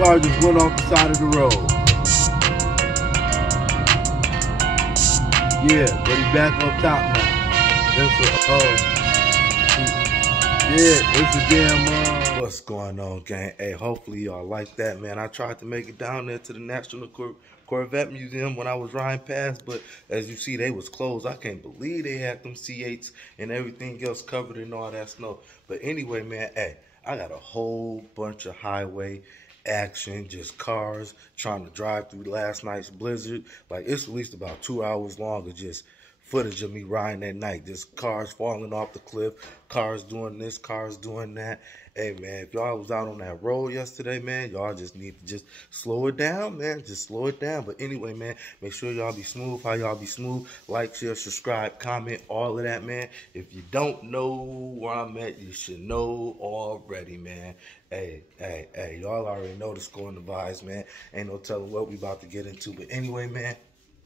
car just went off the side of the road. Yeah, but he back up top now. It's a damn what's going on, gang? Hey, hopefully y'all like that, man. I tried to make it down there to the National Corvette Museum when I was riding past, but as you see, they was closed. I can't believe they had them C8s and everything else covered in all that snow. But anyway, man, hey, I got a whole bunch of highway action, just cars trying to drive through last night's blizzard. Like, it's at least about 2 hours long of just footage of me riding at night. Just cars falling off the cliff, cars doing this, cars doing that. Hey, man, if y'all was out on that road yesterday, man, y'all just need to just slow it down, man. Just slow it down. But anyway, man, make sure y'all be smooth. How y'all be smooth? Like, share, subscribe, comment, all of that, man. If you don't know where I'm at, you should know already, man. Hey, y'all already know the score and the vibes, man. Ain't no telling what we about to get into. But anyway, man,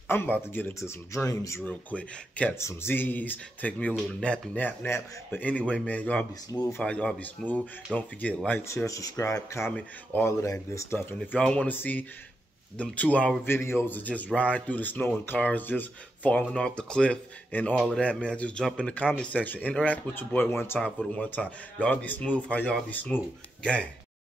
I'm about to get into some dreams real quick. Catch some Z's, take me a little nappy nap. But anyway, man, y'all be smooth. How y'all be smooth? Don't forget, like, share, subscribe, comment, all of that good stuff. And if y'all want to see them 2-hour videos of just riding through the snow and cars just falling off the cliff and all of that, man, just jump in the comment section. Interact with your boy one time for the one time. Y'all be smooth. How y'all be smooth? Gang.